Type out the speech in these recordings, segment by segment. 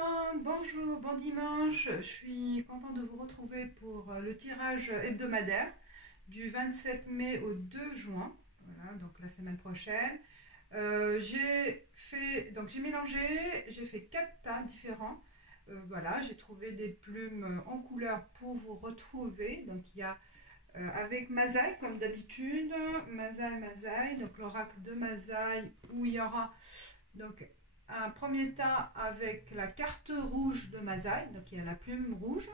monde, bonjour, bon dimanche. Je suis contente de vous retrouver pour le tirage hebdomadaire du 27 mai au 2 juin, voilà, donc la semaine prochaine. J'ai mélangé, j'ai fait 4 tas différents. Voilà, j'ai trouvé des plumes en couleur pour vous retrouver. Donc il y a avec Masaï comme d'habitude, Masaï, donc l'oracle de Masaï où il y aura donc un premier tas avec la carte rouge de Masaï, donc il y a la plume rouge,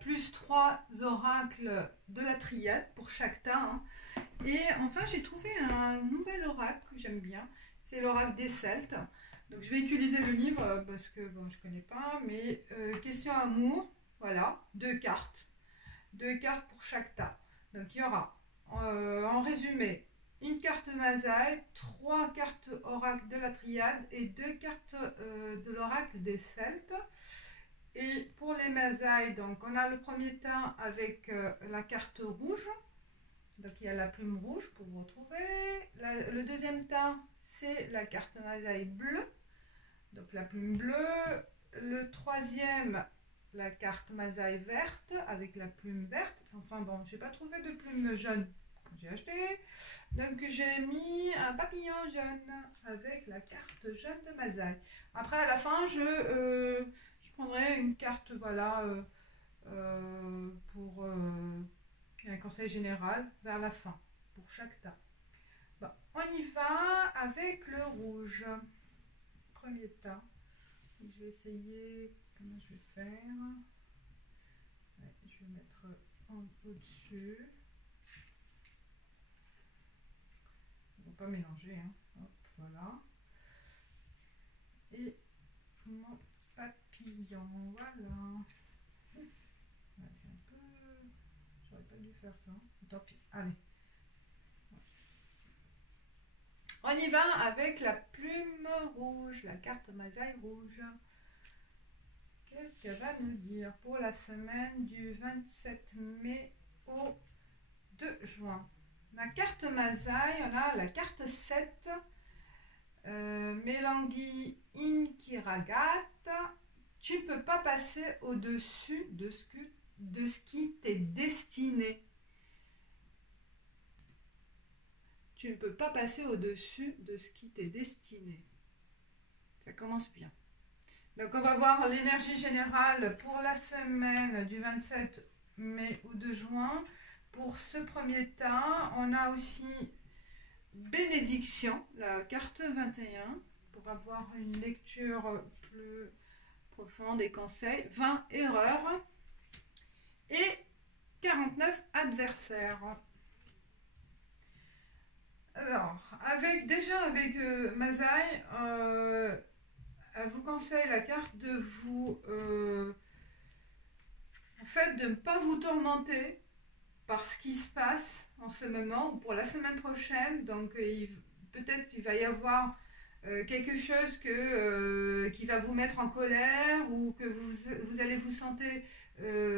plus 3 oracles de la triade pour chaque tas. Hein. Et enfin, j'ai trouvé un nouvel oracle que j'aime bien, c'est l'oracle des Celtes. Donc je vais utiliser le livre parce que bon, je ne connais pas, mais question amour, voilà, 2 cartes. 2 cartes pour chaque tas. Donc il y aura en résumé une carte Masaï, 3 cartes oracle de la triade et 2 cartes de l'oracle des Celtes. Et pour les Masaï, donc on a le premier tas avec la carte rouge. Donc il y a la plume rouge pour vous retrouver. Le deuxième tas, c'est la carte Masaï bleue. Donc la plume bleue. Le troisième, la carte Masaï verte avec la plume verte. Enfin bon, j'ai pas trouvé de plume jaune que j'ai acheté. Donc j'ai mis un papillon jaune avec la carte jaune de Masaï. Après à la fin, je prendrai une carte, voilà, pour un conseil général vers la fin pour chaque tas. Bon, on y va avec le rouge. Premier tas. Je vais essayer comment je vais faire. Ouais, je vais mettre au-dessus. On ne va pas mélanger. Hein. Hop, voilà. Et mon papillon. Voilà. Ouais, c'est un peu. J'aurais pas dû faire ça. Tant pis. Allez. On y va avec la plume rouge, la carte Masaï rouge. Qu'est-ce qu'elle va nous dire pour la semaine du 27 mai au 2 juin? La carte Masaï, on a la carte 7, Melangui Inkiragat. Tu ne peux pas passer au-dessus de ce qui t'est destiné. Tu ne peux pas passer au-dessus de ce qui t'est destiné. Ça commence bien. Donc on va voir l'énergie générale pour la semaine du 27 mai au 2 juin. Pour ce premier tas, on a aussi bénédiction, la carte 21, pour avoir une lecture plus profonde et conseils. 20 erreurs et 49 adversaires. Alors, avec Masaï, elle vous conseille la carte de vous, en fait, de ne pas vous tourmenter par ce qui se passe en ce moment ou pour la semaine prochaine. Donc, peut-être il va y avoir quelque chose qui va vous mettre en colère ou que vous allez vous sentir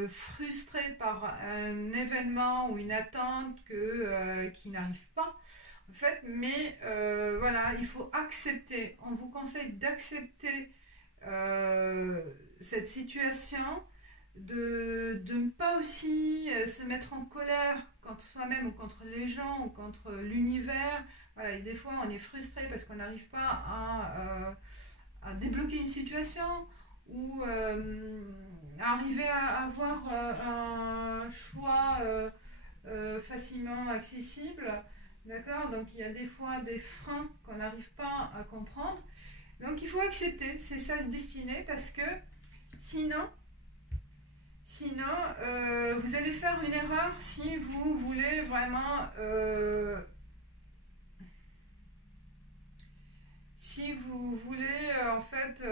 frustré par un événement ou une attente qui n'arrive pas. En fait, mais voilà, il faut accepter. On vous conseille d'accepter cette situation, de ne pas aussi se mettre en colère contre soi-même ou contre les gens ou contre l'univers. Voilà, et des fois, on est frustré parce qu'on n'arrive pas à débloquer une situation ou arriver à avoir un choix facilement accessible. D'accord? Donc il y a des fois des freins qu'on n'arrive pas à comprendre. Donc il faut accepter, c'est sa destinée parce que sinon vous allez faire une erreur si vous voulez vraiment en fait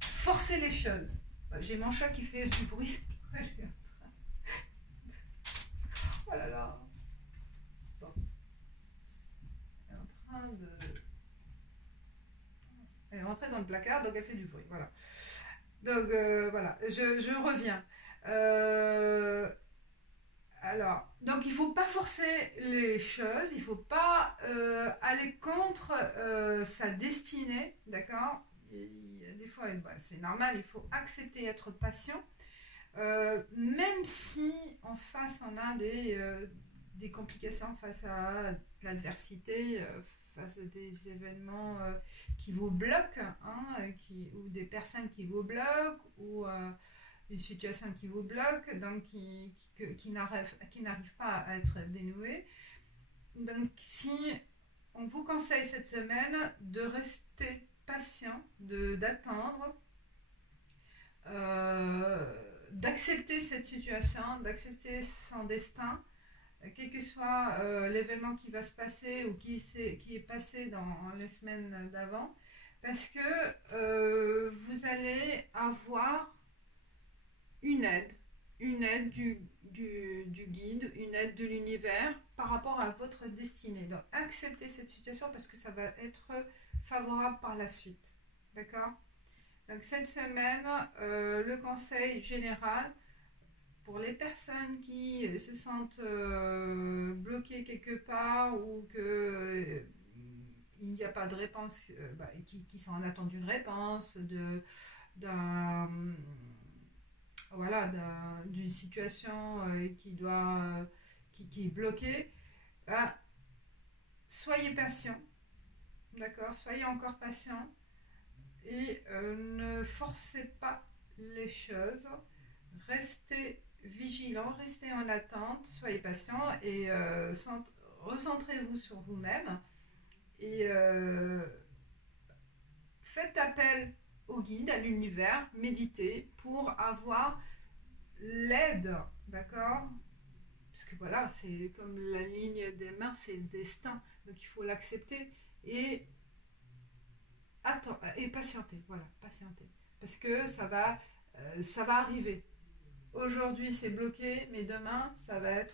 forcer les choses. J'ai mon chat qui fait du bruit. Oh là là. Bon. Elle est rentrée dans le placard, donc elle fait du bruit. Voilà. Donc voilà, je reviens. Alors, donc il ne faut pas forcer les choses, il ne faut pas aller contre sa destinée, d'accord? Des fois, bah, c'est normal, il faut accepter, être patient, même si en face on a des complications face à l'adversité, face à des événements qui vous bloquent, hein, ou des personnes qui vous bloquent, ou une situation qui vous bloque, donc qui n'arrive pas à être dénouée. Donc si on vous conseille cette semaine de rester patient, d'attendre, d'accepter cette situation, d'accepter son destin, quel que soit l'événement qui va se passer ou qui est passé dans les semaines d'avant, parce que vous allez avoir une aide du guide, une aide de l'univers par rapport à votre destinée. Donc acceptez cette situation parce que ça va être favorable par la suite. D'accord? Donc cette semaine, le conseil général pour les personnes qui se sentent bloquées quelque part ou que il n'y a pas de réponse, qui sont en attente d'une réponse, voilà, d'une situation qui est bloquée, bah, soyez patient, d'accord? Soyez encore patient et ne forcez pas les choses. Restez vigilant, restez en attente, soyez patient et recentrez-vous sur vous-même et faites appel au guide, à l'univers, méditez pour avoir l'aide, d'accord? Parce que voilà, c'est comme la ligne des mains, c'est le destin, donc il faut l'accepter et patienter, voilà, patienter, parce que ça va arriver. Aujourd'hui c'est bloqué, mais demain ça va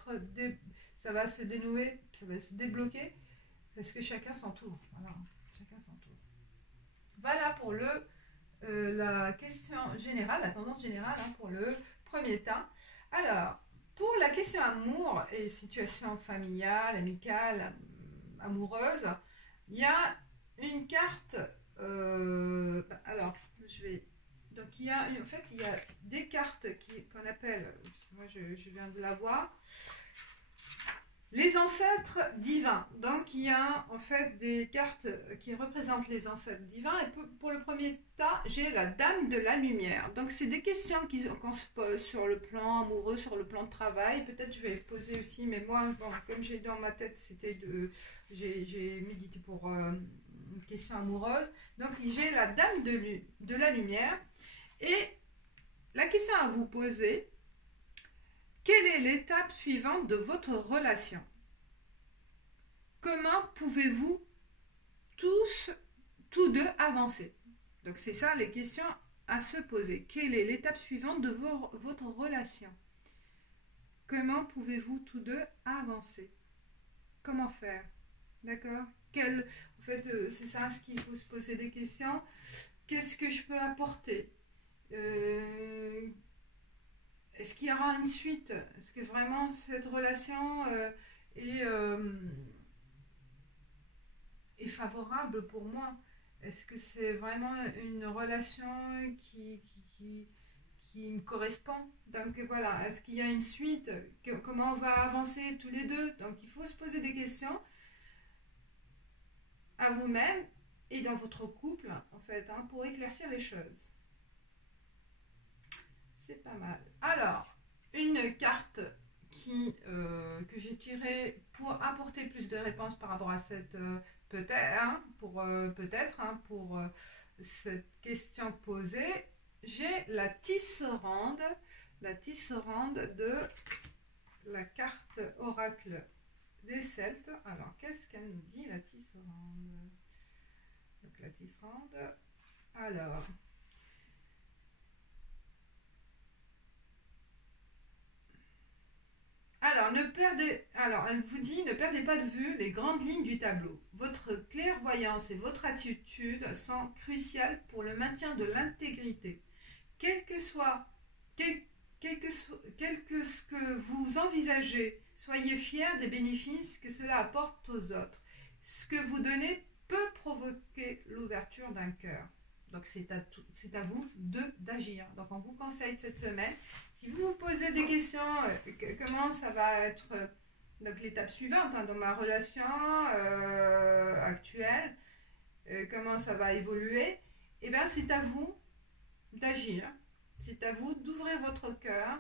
se dénouer, ça va se débloquer, parce que chacun son tour, voilà, chacun son tour. Voilà pour la question générale, la tendance générale, hein, pour le premier temps. Alors, pour la question amour et situation familiale, amicale, amoureuse, il y a une carte. Alors, je vais. Donc, il y a des cartes qu'on appelle, moi je viens de la voir, les ancêtres divins. Donc, il y a en fait des cartes qui représentent les ancêtres divins. Et pour le premier tas, j'ai la Dame de la Lumière. Donc, c'est des questions qu'on se pose sur le plan amoureux, sur le plan de travail. Peut-être je vais poser aussi, mais moi, bon, comme j'ai dans ma tête, j'ai médité pour une question amoureuse. Donc, j'ai la Dame de la Lumière. Et la question à vous poser, quelle est l'étape suivante de votre relation? Comment pouvez-vous tous deux avancer? Donc c'est ça les questions à se poser. Quelle est l'étape suivante de votre relation? Comment pouvez-vous tous deux avancer? Comment faire? D'accord? En fait, c'est ça ce qu'il faut se poser des questions. Qu'est-ce que je peux apporter? Est-ce qu'il y aura une suite? Est-ce que vraiment cette relation est favorable pour moi? Est-ce que c'est vraiment une relation qui me correspond? Donc voilà, est-ce qu'il y a une suite? Comment on va avancer tous les deux? Donc il faut se poser des questions à vous-même et dans votre couple, en fait, hein, pour éclaircir les choses. C'est pas mal. Alors, une carte que j'ai tirée pour apporter plus de réponses par rapport à cette pour cette question posée. J'ai la tisserande de la carte oracle des Celtes. Alors, qu'est-ce qu'elle nous dit, la tisserande? Donc, la tisserande. Alors, elle vous dit, ne perdez pas de vue les grandes lignes du tableau. Votre clairvoyance et votre attitude sont cruciales pour le maintien de l'intégrité. Quelle que soit quel que ce que vous envisagez, soyez fiers des bénéfices que cela apporte aux autres. Ce que vous donnez peut provoquer l'ouverture d'un cœur. Donc c'est à vous d'agir. Donc on vous conseille cette semaine, si vous vous posez des questions, comment ça va être, donc l'étape suivante dans ma relation actuelle, comment ça va évoluer, et bien c'est à vous d'agir. C'est à vous d'ouvrir votre cœur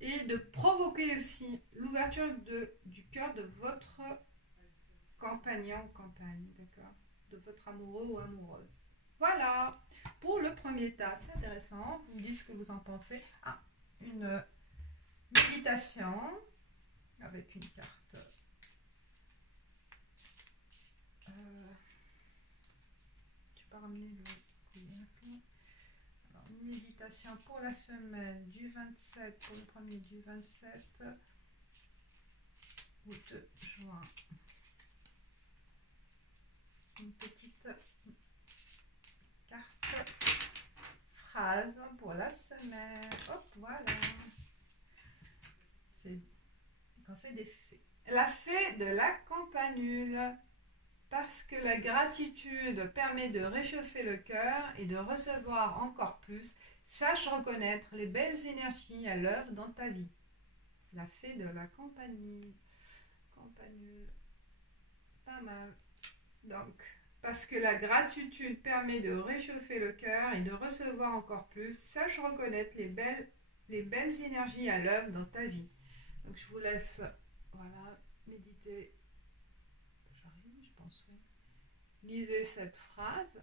et de provoquer aussi l'ouverture du cœur de votre compagnon ou compagne, d'accord, de votre amoureux ou amoureuse. Voilà, pour le premier tas, c'est intéressant, vous me dites ce que vous en pensez. Ah, une méditation avec une carte. Je vais pas ramener le couvercle. Alors, une méditation pour la semaine du 27, pour le premier du 27 août, juin. Une petite carte phrase pour la semaine. Hop, voilà. C'est quand c'est des fées. La fée de la campanule. Parce que la gratitude permet de réchauffer le cœur et de recevoir encore plus, sache reconnaître les belles énergies à l'œuvre dans ta vie. La fée de la campanule. Pas mal. Donc, parce que la gratitude permet de réchauffer le cœur et de recevoir encore plus, sache reconnaître les belles énergies à l'œuvre dans ta vie. Donc, je vous laisse, voilà, méditer. J'arrive, je pense, oui. Lisez cette phrase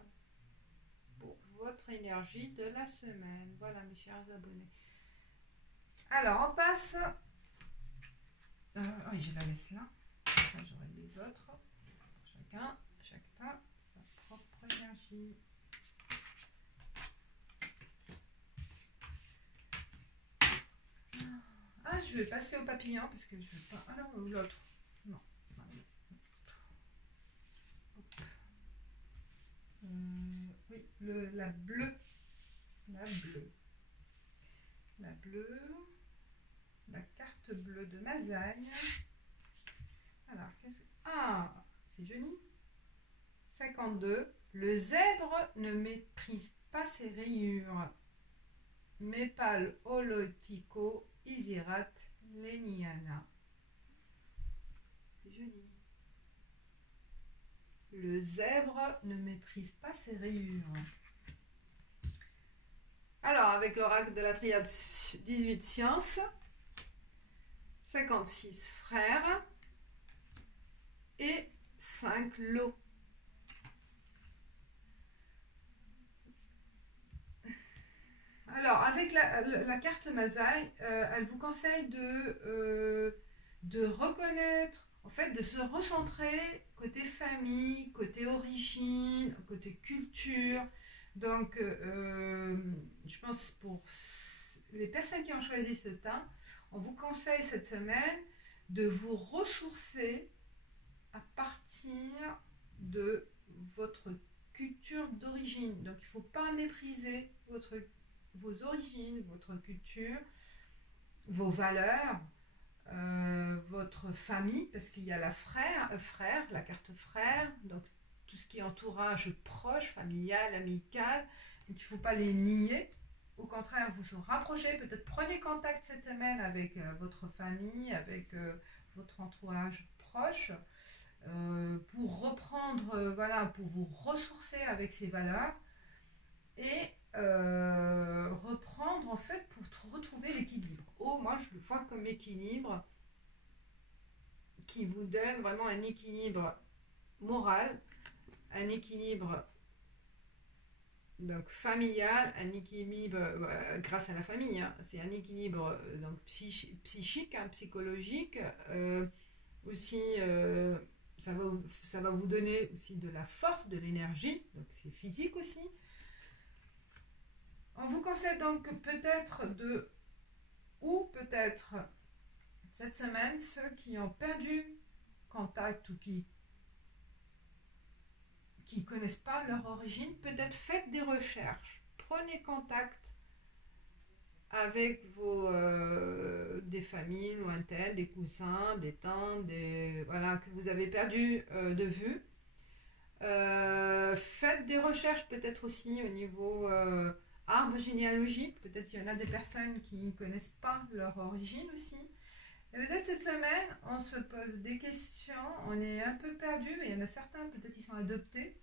pour votre énergie de la semaine. Voilà, mes chers abonnés. Alors, on passe... oui, je la laisse là. Ça, j'aurai les autres. Chacun sa propre énergie. Ah, je vais passer au papillon parce que je veux pas... Ah non, l'autre. Non. Oui, la bleue. La carte bleue de Mazagne. Alors, qu'est-ce que... Ah, c'est joli. 52. Le zèbre ne méprise pas ses rayures. Mepal holotiko isirat leniana. C'est joli. Le zèbre ne méprise pas ses rayures. Alors, avec l'oracle de la triade 18 sciences, 56 frères et 5 lots. Alors, avec la carte Mazaï, elle vous conseille de reconnaître, en fait, de se recentrer côté famille, côté origine, côté culture. Donc, je pense pour les personnes qui ont choisi ce thème, on vous conseille cette semaine de vous ressourcer à partir de votre culture d'origine. Donc, il ne faut pas mépriser vos origines, votre culture, vos valeurs, votre famille, parce qu'il y a la frère, la carte frère, donc tout ce qui est entourage proche, familial, amical. Donc, il ne faut pas les nier. Au contraire, vous vous rapprochez, peut-être prenez contact cette semaine avec votre famille, avec votre entourage proche, pour reprendre, voilà, pour vous ressourcer avec ces valeurs et reprendre en fait pour retrouver l'équilibre. Moi je le vois comme équilibre qui vous donne vraiment un équilibre moral, un équilibre donc familial, un équilibre grâce à la famille, hein, c'est un équilibre donc psychique, hein, psychologique, aussi ça va vous donner aussi de la force, de l'énergie, donc c'est physique aussi. On vous conseille donc peut-être cette semaine, ceux qui ont perdu contact ou qui ne connaissent pas leur origine, peut-être faites des recherches, prenez contact avec des familles lointaines, des cousins, des tantes, voilà, que vous avez perdu de vue. Faites des recherches peut-être aussi au niveau arbre généalogique. Peut-être il y en a des personnes qui ne connaissent pas leur origine aussi. Et peut-être cette semaine, on se pose des questions, on est un peu perdu, mais il y en a certains, peut-être ils sont adoptés,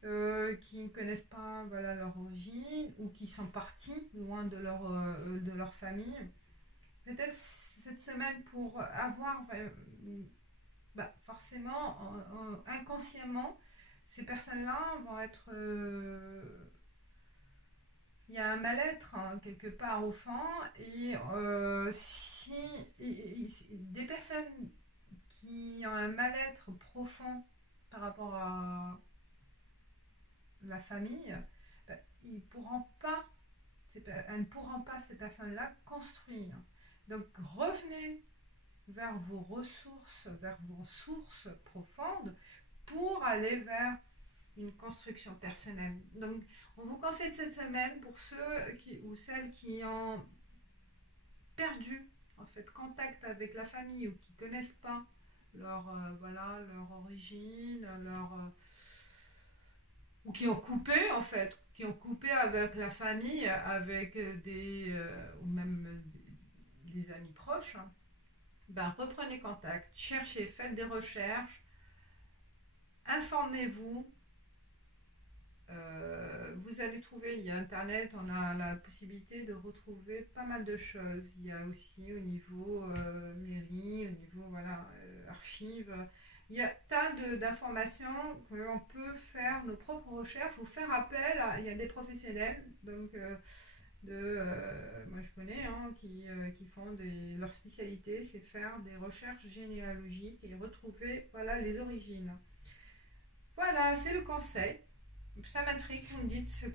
qui ne connaissent pas voilà, leur origine ou qui sont partis loin de leur famille. Peut-être cette semaine pour avoir forcément inconsciemment, ces personnes-là vont être... il y a un mal-être hein, quelque part au fond et des personnes qui ont un mal-être profond par rapport à la famille, elles ne pourront pas ces personnes-là construire. Donc revenez vers vos ressources, vers vos sources profondes pour aller vers une construction personnelle. Donc, on vous conseille cette semaine pour ceux ou celles qui ont perdu en fait contact avec la famille ou qui ne connaissent pas leur origine, ou qui ont coupé en fait, qui ont coupé avec la famille, avec ou même des amis proches. Reprenez contact, cherchez, faites des recherches, informez-vous. Vous allez trouver, il y a internet, on a la possibilité de retrouver pas mal de choses. Il y a aussi au niveau mairie, au niveau archives. Il y a tas d'informations qu'on peut faire nos propres recherches ou faire appel à. Il y a des professionnels, donc moi je connais, hein, qui font leur spécialité, c'est faire des recherches généalogiques et retrouver les origines. Voilà, c'est le conseil. Ça m'intrigue, vous me dites ce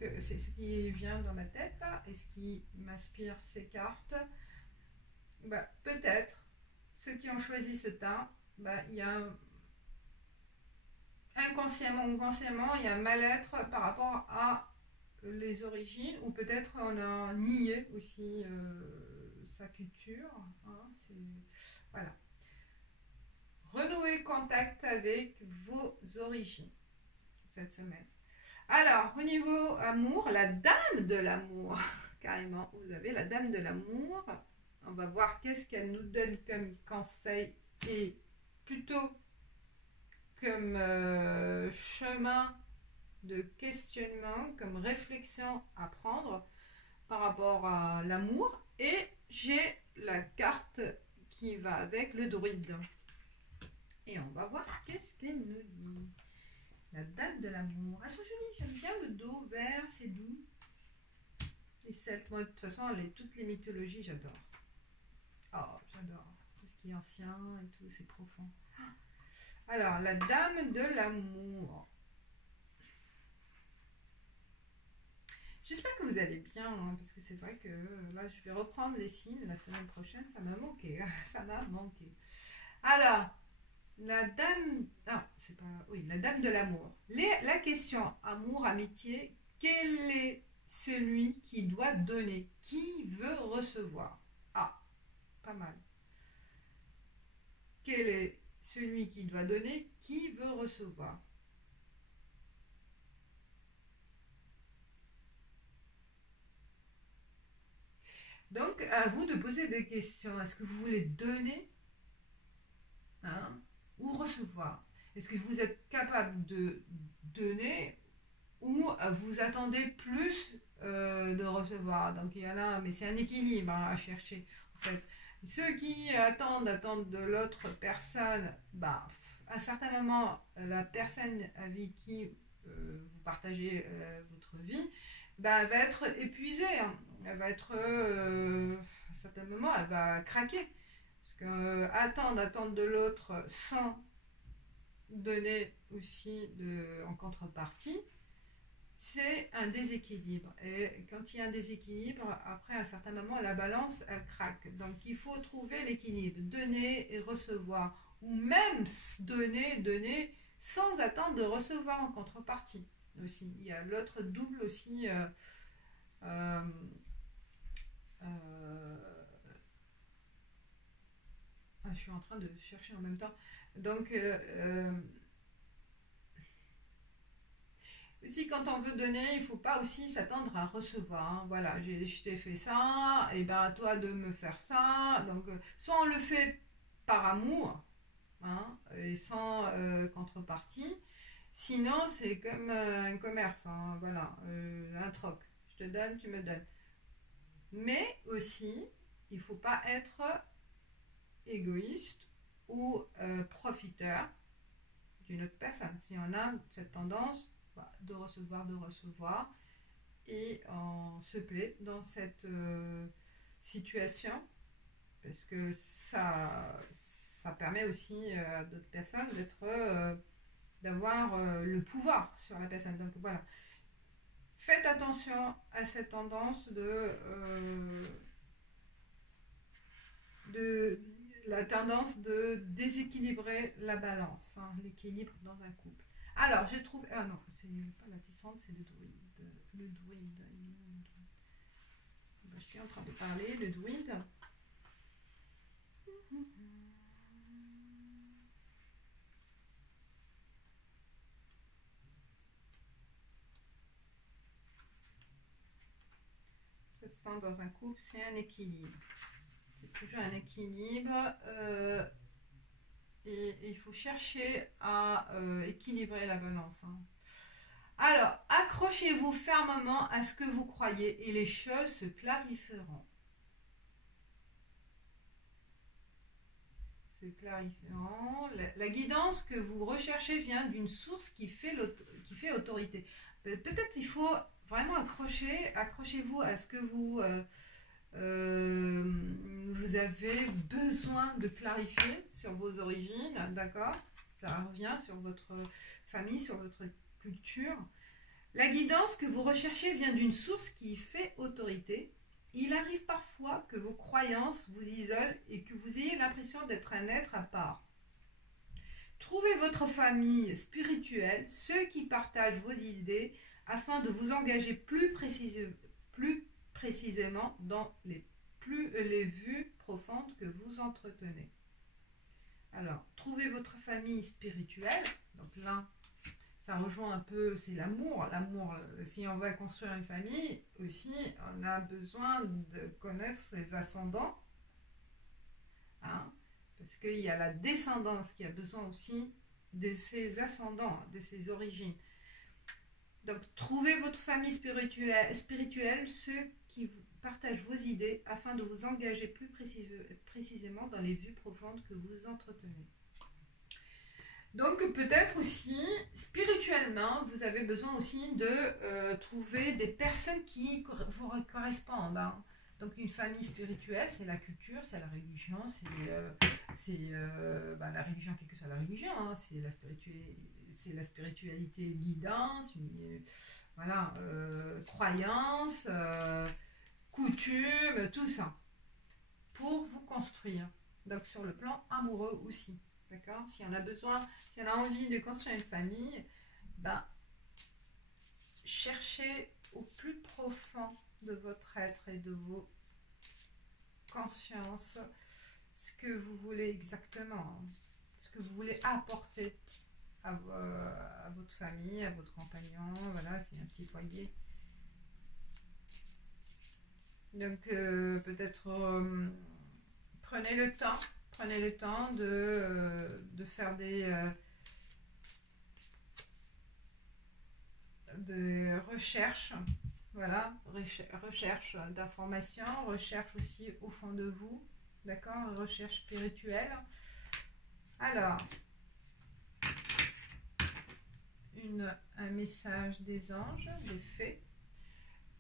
qui vient dans ma tête et ce qui m'inspire ces cartes. Peut-être, ceux qui ont choisi ce temps, il y a inconsciemment ou consciemment, il y a un mal-être par rapport à les origines, ou peut-être on a nié aussi sa culture. Hein, voilà. Renouez contact avec vos origines cette semaine. Alors, au niveau amour, la dame de l'amour, carrément, vous avez la dame de l'amour. On va voir qu'est-ce qu'elle nous donne comme conseil et plutôt comme chemin de questionnement, comme réflexion à prendre par rapport à l'amour. Et j'ai la carte qui va avec le druide. Et on va voir qu'est-ce qu'elle nous dit. La dame de l'amour. Elles sont jolies, j'aime bien le dos vert, c'est doux. Les Celtes, moi de toute façon, toutes les mythologies, j'adore. Oh, j'adore. Tout ce qui est ancien et tout, c'est profond. Alors, la dame de l'amour. J'espère que vous allez bien, hein, parce que c'est vrai que là, je vais reprendre les signes la semaine prochaine. Ça m'a manqué. Ça m'a manqué. Alors, la dame... Ah, c'est pas... Oui, la dame de l'amour. La question amour, amitié, quel est celui qui doit donner? Qui veut recevoir? Ah, pas mal. Quel est celui qui doit donner? Qui veut recevoir? Donc, à vous de poser des questions. Est-ce que vous voulez donner, hein, ou recevoir? Est-ce que vous êtes capable de donner ou vous attendez plus de recevoir? Donc, il y en a, mais c'est un équilibre à chercher, en fait. Ceux qui attendent de l'autre personne, à un certain moment, la personne avec qui vous partagez votre vie, elle va être épuisée. Hein. Elle va être, à un certain moment, elle va craquer. Parce que attendre de l'autre sans donner aussi en contrepartie, c'est un déséquilibre. Et quand il y a un déséquilibre, après, à un certain moment, la balance, elle craque. Donc, il faut trouver l'équilibre. Donner et recevoir. Ou même donner sans attendre de recevoir en contrepartie. Aussi. Il y a l'autre double aussi je suis en train de chercher en même temps. Donc, aussi, quand on veut donner, il ne faut pas aussi s'attendre à recevoir. Hein. Voilà, je t'ai fait ça, et ben à toi de me faire ça. Donc, soit on le fait par amour, hein, et sans contrepartie. Sinon, c'est comme un commerce, hein, voilà, un troc. Je te donne, tu me donnes. Mais aussi, il ne faut pas être égoïste ou profiteur d'une autre personne. Si on a cette tendance de recevoir, et on se plaît dans cette situation, parce que ça permet aussi à d'autres personnes d'avoir le pouvoir sur la personne. Donc voilà, faites attention à cette tendance de la tendance de déséquilibrer la balance, hein, l'équilibre dans un couple. Alors, j'ai trouvé... Ah non, c'est pas la tisserande, c'est le druide. Le druide. Je suis en train de parler, le druide. Je sens dans un couple, c'est un équilibre. C'est toujours un équilibre. Et il faut chercher à équilibrer la balance. Hein. Alors, accrochez-vous fermement à ce que vous croyez et les choses se clarifieront. La guidance que vous recherchez vient d'une source qui fait autorité. Peut-être il faut vraiment accrochez-vous à ce que vous avez besoin de clarifier sur vos origines, d'accord? Ça revient sur votre famille, sur votre culture. La guidance que vous recherchez vient d'une source qui fait autorité. Il arrive parfois que vos croyances vous isolent et que vous ayez l'impression d'être un être à part. Trouvez votre famille spirituelle, ceux qui partagent vos idées, afin de vous engager plus précisément dans les vues profondes que vous entretenez. Alors, trouvez votre famille spirituelle. Donc là, ça rejoint un peu, c'est l'amour. L'amour, si on va construire une famille, aussi, on a besoin de connaître ses ascendants. Hein, parce qu'il y a la descendance qui a besoin aussi de ses ascendants, de ses origines. Donc, trouvez votre famille spirituelle, ceux qui partagent vos idées, afin de vous engager plus précisément dans les vues profondes que vous entretenez. Donc, peut-être aussi, spirituellement, vous avez besoin aussi de trouver des personnes qui vous correspondent. Hein. Donc, une famille spirituelle, c'est la culture, c'est la religion, la religion, quelle que soit la religion, hein, c'est la spiritualité guidance, croyance, coutume, tout ça, pour vous construire. Donc, sur le plan amoureux aussi. D'accord ? Si on a besoin, si on a envie de construire une famille, cherchez au plus profond de votre être et de vos consciences ce que vous voulez exactement, ce que vous voulez apporter à votre famille, à votre compagnon. Voilà, c'est un petit foyer. Donc, peut-être prenez le temps de faire de recherches, voilà, recherche d'informations, recherche aussi au fond de vous, d'accord, recherche spirituelle. Alors, un message des anges, des fées.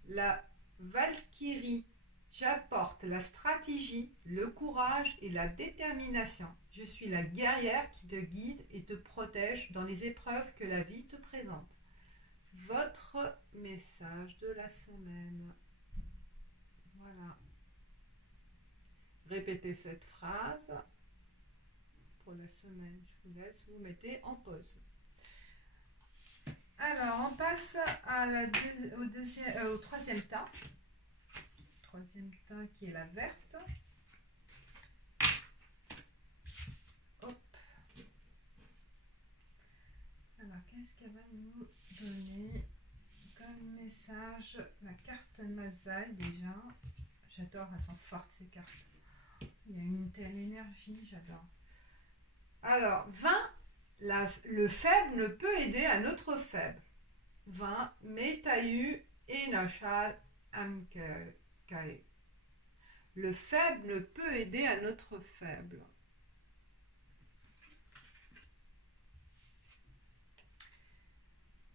La Valkyrie. J'apporte la stratégie, le courage et la détermination. Je suis la guerrière qui te guide et te protège dans les épreuves que la vie te présente. Votre message de la semaine. Voilà. Répétez cette phrase pour la semaine. Je vous laisse, vous mettez en pause. Alors, on passe à au troisième tas. troisième teinte qui est la verte. Hop. Alors, qu'est-ce qu'elle va nous donner comme message? La carte Mazaï déjà. J'adore, elles sont fortes ces cartes. Il y a une telle énergie, j'adore. Alors, 20, le faible ne peut aider un autre faible. 20, Metayu et Nashal Amkai. Le faible ne peut aider un autre faible.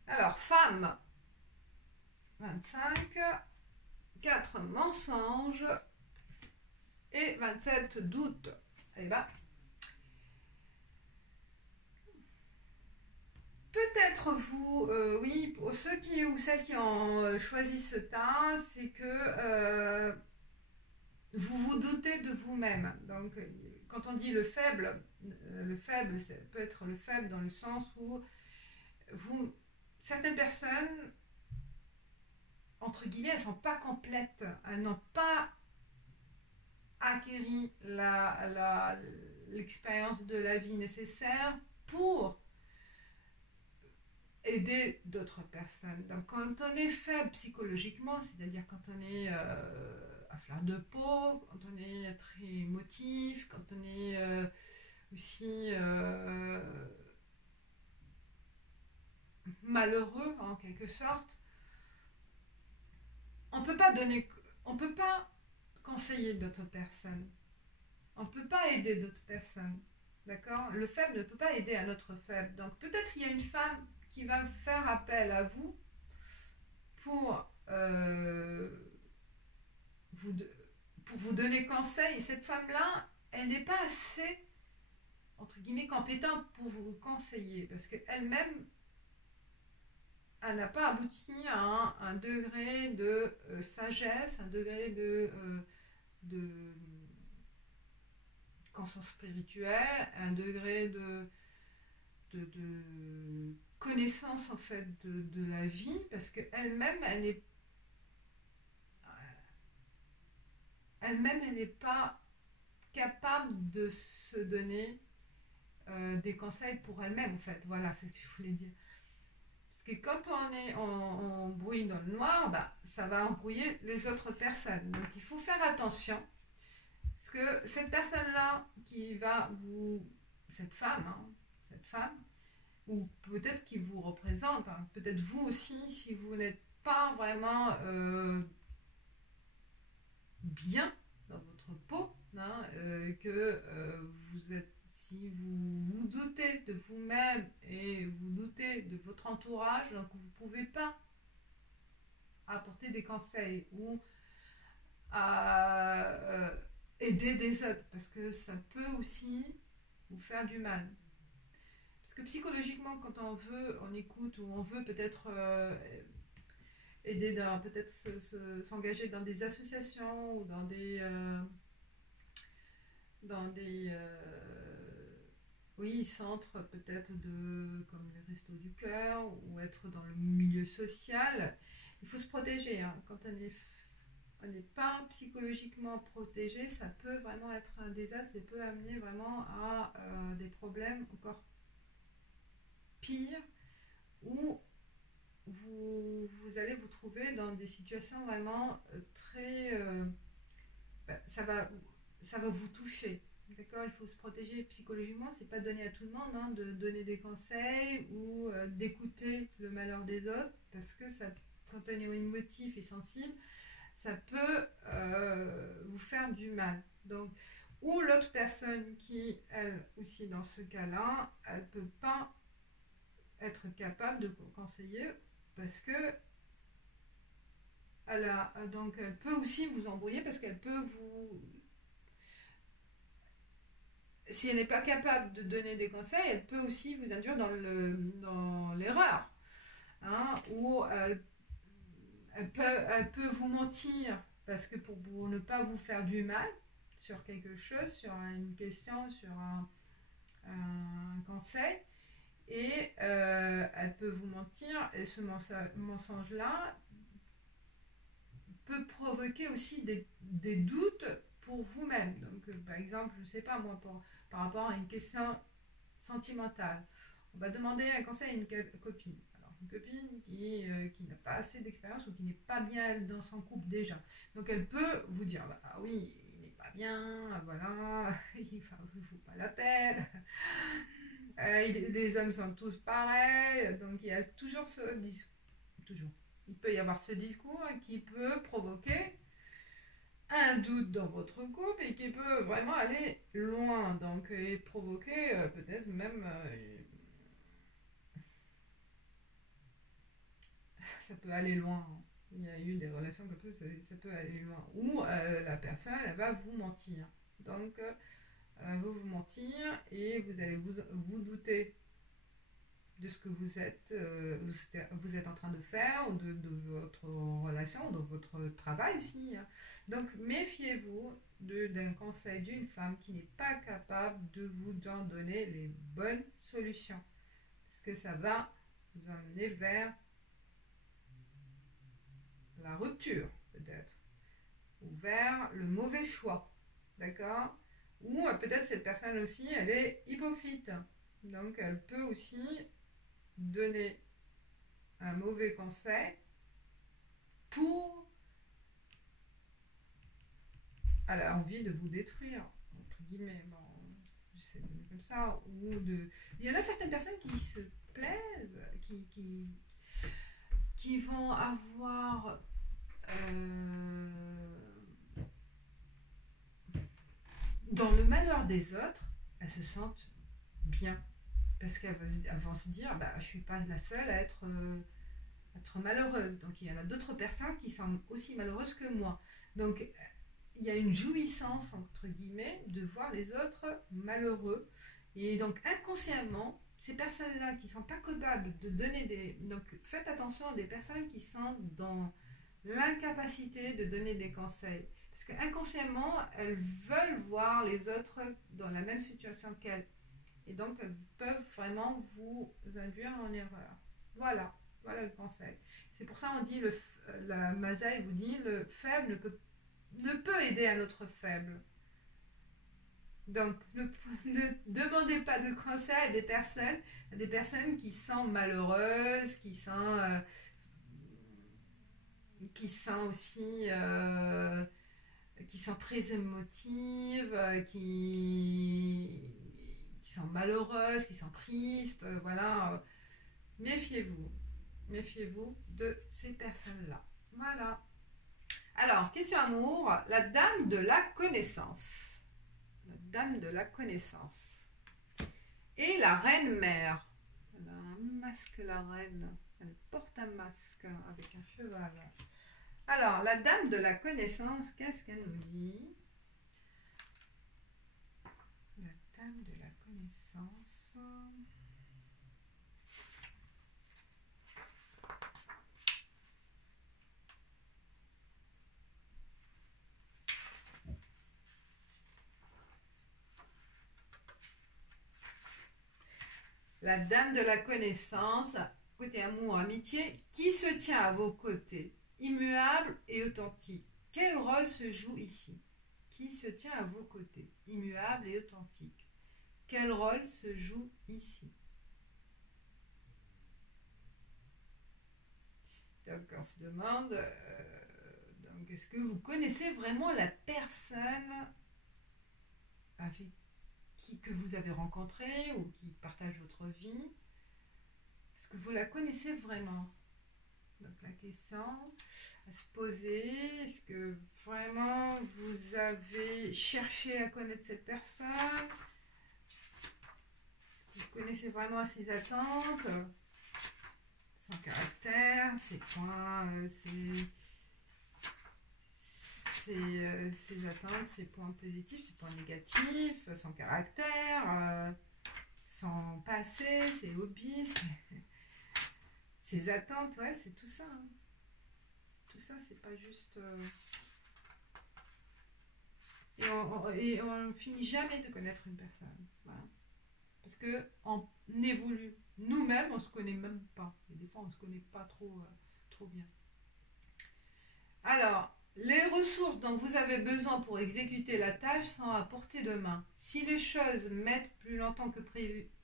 Alors, femme, 25, 4 mensonges et 27 doutes. Eh bien, peut-être vous, oui, pour ceux qui ou celles qui ont choisi ce teint, c'est que vous vous doutez de vous-même. Donc, quand on dit le faible, ça peut être le faible dans le sens où certaines personnes, entre guillemets, elles ne sont pas complètes, elles n'ont pas acquéri l'expérience de la vie nécessaire pour aider d'autres personnes. Donc quand on est faible psychologiquement, c'est-à-dire quand on est à fleur de peau, quand on est très émotif, quand on est aussi malheureux en quelque sorte, on peut pas conseiller d'autres personnes. On ne peut pas aider d'autres personnes. D'accord? Le faible ne peut pas aider un autre faible. Donc peut-être il y a une femme qui va faire appel à vous pour vous donner conseil. Et cette femme-là, elle n'est pas assez, entre guillemets, compétente pour vous conseiller. Parce qu'elle-même, elle n'a pas abouti à un degré de sagesse, un degré de conscience spirituelle, un degré de connaissance en fait de la vie, parce qu'elle-même, elle n'est pas capable de se donner des conseils pour elle-même, en fait. Voilà, c'est ce que je voulais dire. Parce que quand on brouille dans le noir, bah, ça va embrouiller les autres personnes. Donc il faut faire attention. Parce que cette personne-là qui va cette femme, ou peut-être qui vous représente, hein, peut-être vous aussi, si vous n'êtes pas vraiment bien dans votre peau, hein, que si vous doutez de vous-même et vous doutez de votre entourage, donc vous ne pouvez pas apporter des conseils ou aider des autres, parce que ça peut aussi vous faire du mal. Parce que psychologiquement, quand on écoute ou on veut peut-être aider, peut-être s'engager dans des associations ou dans des centres peut-être comme les Restos du Cœur ou être dans le milieu social, il faut se protéger. Hein. Quand on n'est pas psychologiquement protégé, ça peut vraiment être un désastre et peut amener vraiment à des problèmes encore pires où vous allez vous trouver dans des situations vraiment très... ça va vous toucher. D'accord? Il faut se protéger psychologiquement. C'est pas donné à tout le monde hein, de donner des conseils ou d'écouter le malheur des autres, parce que quand on est émotif et sensible, ça peut vous faire du mal. Donc, ou l'autre personne qui, elle aussi dans ce cas-là, elle peut pas être capable de conseiller parce que donc elle peut aussi vous embrouiller, parce qu'elle peut si elle n'est pas capable de donner des conseils, elle peut aussi vous induire dans l'erreur, hein, ou elle peut vous mentir parce que pour ne pas vous faire du mal sur quelque chose, sur une question, sur un conseil, et elle peut vous mentir, et ce mensonge-là peut provoquer aussi des doutes pour vous-même. Donc, par exemple, je ne sais pas moi, par rapport à une question sentimentale, on va demander un conseil à une copine. Alors, une copine qui n'a pas assez d'expérience ou qui n'est pas bien dans son couple déjà. Donc, elle peut vous dire, bah, ah oui, il n'est pas bien, voilà, il ne faut pas la peine. Les hommes sont tous pareils, donc il y a toujours ce discours. Toujours. Il peut y avoir ce discours qui peut provoquer un doute dans votre couple et qui peut vraiment aller loin, donc et provoquer peut-être même ça peut aller loin. Il y a eu des relations comme ça peut aller loin. Ou la personne, elle va vous mentir. Donc, vous mentir et vous allez vous douter de ce que vous êtes en train de faire, ou de votre relation, ou de votre travail aussi. Donc, méfiez-vous d'un conseil d'une femme qui n'est pas capable de vous en donner les bonnes solutions. Parce que ça va vous emmener vers la rupture, peut-être, ou vers le mauvais choix, d'accord? Ou peut-être cette personne aussi, elle est hypocrite. Donc, elle peut aussi donner un mauvais conseil pour elle a envie de vous détruire, entre guillemets, bon, c'est comme ça, il y en a certaines personnes qui se plaisent, qui vont avoir dans le malheur des autres, elles se sentent bien. Parce qu'elles vont se dire, bah, je ne suis pas la seule à être malheureuse. Donc il y en a d'autres personnes qui sont aussi malheureuses que moi. Donc il y a une jouissance, entre guillemets, de voir les autres malheureux. Et donc inconsciemment, ces personnes-là qui ne sont pas capables de donner des... Donc faites attention à des personnes qui sont dans l'incapacité de donner des conseils. Parce qu'inconsciemment, elles veulent voir les autres dans la même situation qu'elles. Et donc, elles peuvent vraiment vous induire en erreur. Voilà le conseil. C'est pour ça qu'on dit, la Mazaï vous dit, le faible ne peut aider un autre faible. Donc, ne demandez pas de conseils à des personnes qui sont malheureuses, qui sont aussi... qui sont très émotives, qui sont malheureuses, qui sont tristes, voilà. Méfiez-vous de ces personnes-là. Voilà. Alors, question amour, la dame de la connaissance. La dame de la connaissance. Et la reine mère. Elle a un masque, la reine. Elle porte un masque avec un cheval. Alors, la dame de la connaissance, qu'est-ce qu'elle nous dit? La dame de la connaissance. La dame de la connaissance, côté amour, amitié, qui se tient à vos côtés, immuable et authentique. Quel rôle se joue ici? Qui se tient à vos côtés, immuable et authentique. Quel rôle se joue ici? Donc on se demande, donc est-ce que vous connaissez vraiment la personne avec que vous avez rencontrée ou qui partage votre vie? Est-ce que vous la connaissez vraiment? Donc la question à se poser, est-ce que vraiment vous avez cherché à connaître cette personne? Vous connaissez vraiment ses attentes, son caractère, ses points, ses attentes, ses points positifs, ses points négatifs, son caractère, son passé, ses hobbies, ses attentes, ouais, c'est tout ça. Hein. Tout ça, c'est pas juste... Et on finit jamais de connaître une personne. Voilà. Parce qu'on évolue. Nous-mêmes, on se connaît même pas. Et des fois, on se connaît pas trop bien. Alors, Les ressources dont vous avez besoin pour exécuter la tâche sont à portée de main. Si les choses mettent plus longtemps que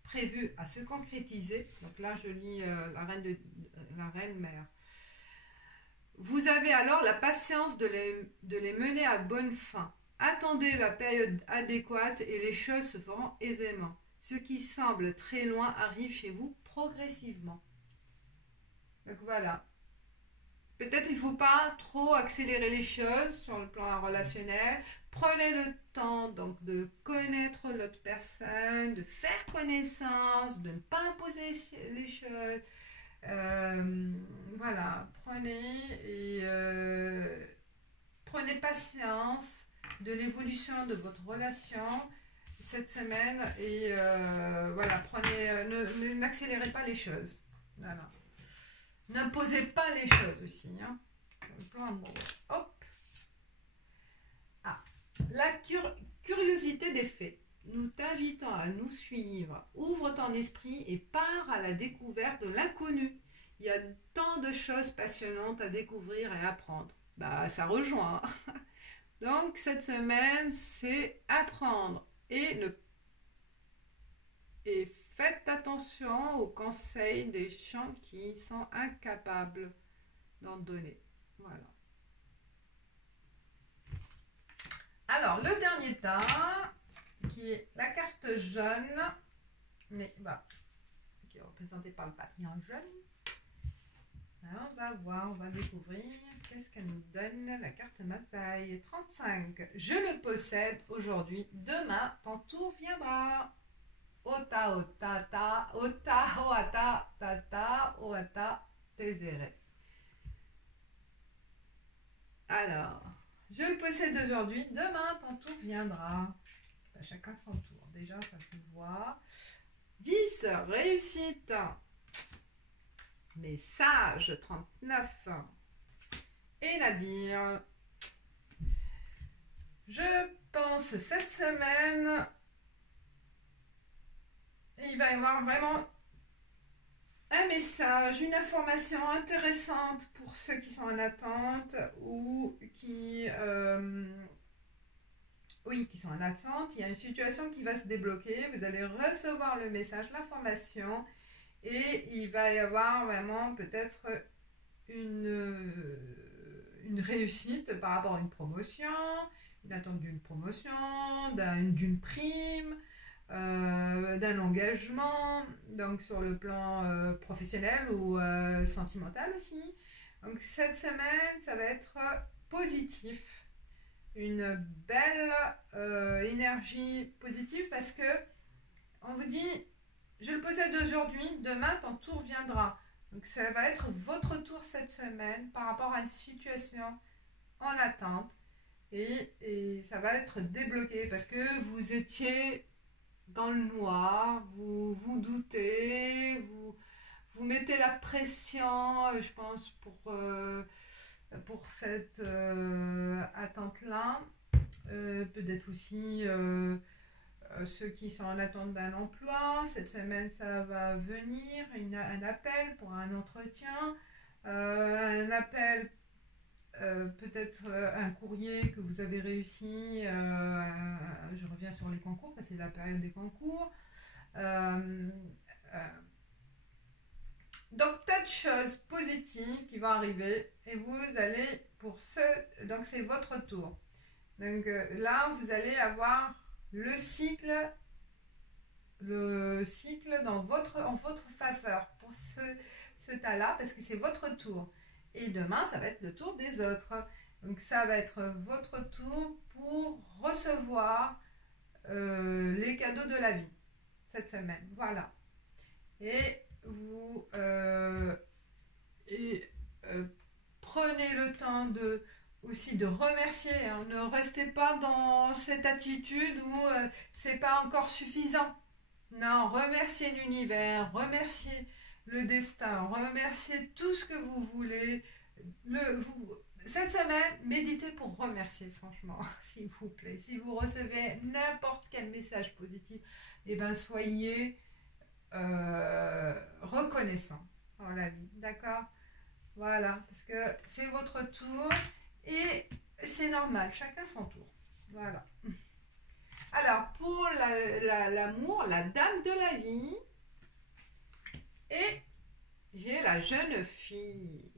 prévu à se concrétiser, donc là je lis la reine mère, vous avez alors la patience de les mener à bonne fin. Attendez la période adéquate et les choses se feront aisément. Ce qui semble très loin arrive chez vous progressivement. Donc voilà. Peut-être il ne faut pas trop accélérer les choses sur le plan relationnel. Prenez le temps donc de connaître l'autre personne, de faire connaissance, de ne pas imposer les choses. Voilà, prenez patience de l'évolution de votre relation cette semaine et voilà, n'accélérez pas les choses. Voilà. N'imposez pas les choses aussi. Hein. Le plan amoureux. Hop. Ah. La curiosité des faits. Nous t'invitons à nous suivre. Ouvre ton esprit et pars à la découverte de l'inconnu. Il y a tant de choses passionnantes à découvrir et apprendre. Bah, ça rejoint. Donc, cette semaine, c'est apprendre et faites attention aux conseils des gens qui sont incapables d'en donner. Voilà. Alors, le dernier tas, qui est la carte jaune, mais qui est représentée par le papillon jaune. Alors, on va voir, on va découvrir qu'est-ce qu'elle nous donne, la carte Matai. 35. Je le possède aujourd'hui, demain, ton tour viendra. Ota, ota, ta, ota, oata, tata, oata, tesere. Alors, je le possède aujourd'hui, demain, ton tour viendra. Ben, chacun son tour. Déjà, ça se voit. 10. Réussite. Message 39. Et Nadir. Je pense cette semaine, il va y avoir vraiment un message, une information intéressante pour ceux qui sont en attente ou qui sont en attente. Il y a une situation qui va se débloquer. Vous allez recevoir le message, l'information. Et il va y avoir vraiment peut-être une réussite par rapport à une promotion, une attente d'une promotion, d'une prime, d'un engagement, donc sur le plan professionnel ou sentimental aussi. Donc cette semaine, ça va être positif, une belle énergie positive parce que on vous dit, je le possède aujourd'hui, demain ton tour viendra. Donc ça va être votre tour cette semaine par rapport à une situation en attente et ça va être débloqué parce que vous étiez dans le noir, vous doutez, vous mettez la pression, je pense, pour cette attente-là. Peut-être aussi ceux qui sont en attente d'un emploi. Cette semaine, ça va venir, un appel pour un entretien, un appel, peut-être un courrier que vous avez réussi. Je reviens sur les concours, parce que c'est la période des concours. Donc, tas de choses positives qui vont arriver et vous allez donc c'est votre tour. Donc là, vous allez avoir le cycle en votre faveur pour ce tas-là, parce que c'est votre tour. Et demain, ça va être le tour des autres. Donc ça va être votre tour pour recevoir les cadeaux de la vie cette semaine. Voilà. Et vous prenez le temps aussi de remercier, hein. Ne restez pas dans cette attitude où c'est pas encore suffisant. Non, remerciez l'univers, remerciez le destin, remerciez tout ce que vous voulez. Cette semaine, méditez pour remercier, franchement, s'il vous plaît. Si vous recevez n'importe quel message positif, eh ben soyez reconnaissant dans la vie, d'accord? Voilà, parce que c'est votre tour. Et c'est normal, chacun son tour. Voilà. Alors, pour l'amour, la dame de la vie. Et j'ai la jeune fille.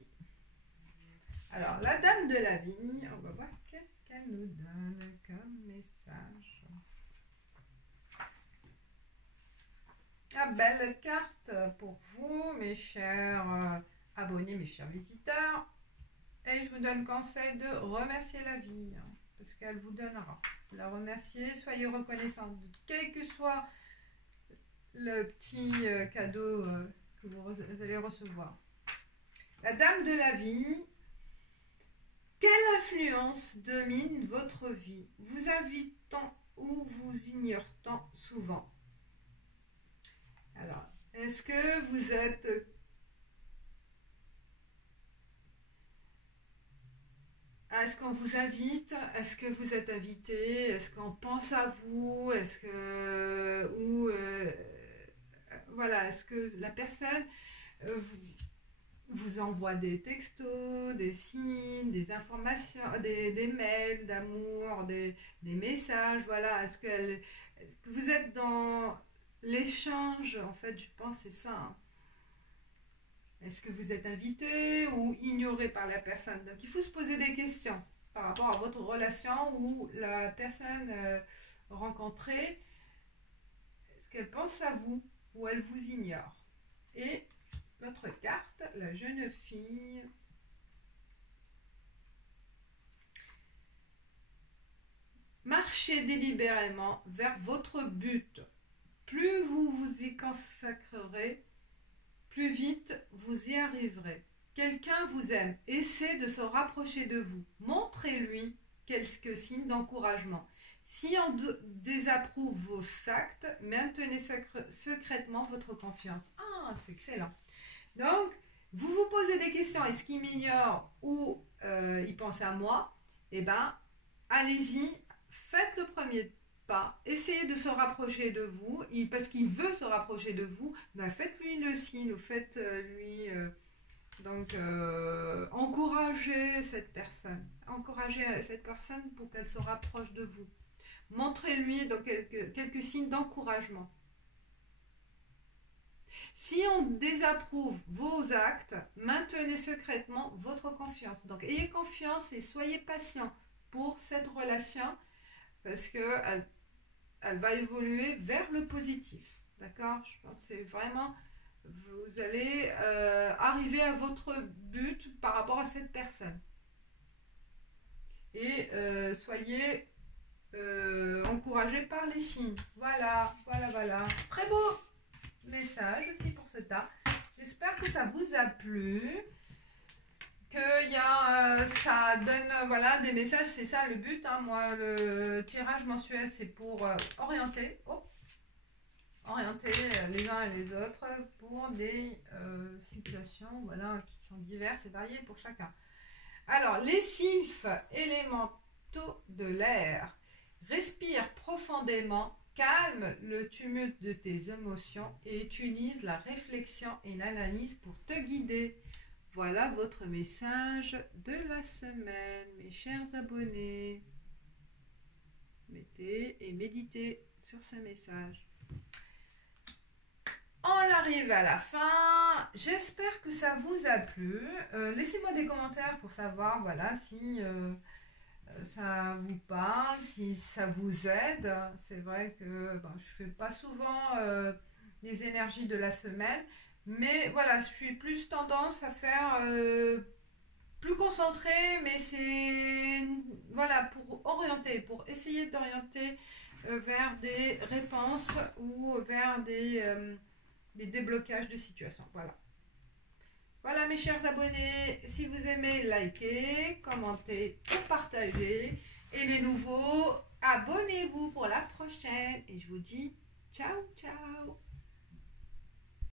Alors, la dame de la vie, on va voir qu'est-ce qu'elle nous donne comme message. Ah, belle carte pour vous, mes chers abonnés, mes chers visiteurs. Et je vous donne conseil de remercier la vie, hein, parce qu'elle vous donnera. La remercier, soyez reconnaissants, quel que soit le petit cadeau que vous allez recevoir. La dame de la vie. Quelle influence domine votre vie, vous invitant ou vous ignorant souvent? Alors, est-ce que vous êtes... Est-ce qu'on vous invite? Est-ce que vous êtes invité? Est-ce qu'on pense à vous? Est-ce que... Ou... voilà, est-ce que la personne... vous envoie des textos, des signes, des informations, des mails d'amour, des messages, voilà. Est-ce que vous êtes dans l'échange, en fait, je pense c'est ça. Hein. Est-ce que vous êtes invité ou ignoré par la personne? Donc, il faut se poser des questions par rapport à votre relation ou la personne rencontrée. Est-ce qu'elle pense à vous ou elle vous ignore? Et notre carte, la jeune fille. Marchez délibérément vers votre but. Plus vous vous y consacrerez, plus vite vous y arriverez. Quelqu'un vous aime, essaie de se rapprocher de vous. Montrez-lui quelques signes d'encouragement. Si on désapprouve vos actes, maintenez secrètement votre confiance. Ah, c'est excellent. Donc, vous vous posez des questions, est-ce qu'il m'ignore ou il pense à moi? Eh bien, allez-y, faites le premier pas, essayez de se rapprocher de vous, parce qu'il veut se rapprocher de vous, ben faites-lui le signe, ou faites-lui... encouragez cette personne. Encouragez cette personne pour qu'elle se rapproche de vous. Montrez-lui donc quelques signes d'encouragement. Si on désapprouve vos actes, maintenez secrètement votre confiance. Donc, ayez confiance et soyez patient pour cette relation parce qu'elle va évoluer vers le positif. D'accord? Je pense que c'est vraiment... Vous allez arriver à votre but par rapport à cette personne. Et soyez encouragés par les signes. Voilà, voilà, voilà. Très beau message aussi pour ce tas. J'espère que ça vous a plu. Que ça donne voilà, des messages. C'est ça le but. Hein. Moi, le tirage mensuel, c'est pour orienter. Oh, orienter les uns et les autres pour des situations voilà, qui sont diverses et variées pour chacun. Alors, les sylphes, élémentaux de l'air. Respire profondément, calme le tumulte de tes émotions et utilise la réflexion et l'analyse pour te guider. Voilà votre message de la semaine, mes chers abonnés. Mettez et méditez sur ce message. On arrive à la fin. J'espère que ça vous a plu. Laissez-moi des commentaires pour savoir voilà, si ça vous parle, si ça vous aide. C'est vrai que je ne fais pas souvent les énergies de la semaine. Mais voilà, je suis plus tendance à faire plus concentré. Mais c'est voilà, pour orienter, pour essayer d'orienter vers des réponses ou vers des déblocages de situation. Voilà. Voilà mes chers abonnés, si vous aimez, likez, commentez ou partagez. Et les nouveaux, abonnez-vous pour la prochaine. Et je vous dis ciao, ciao.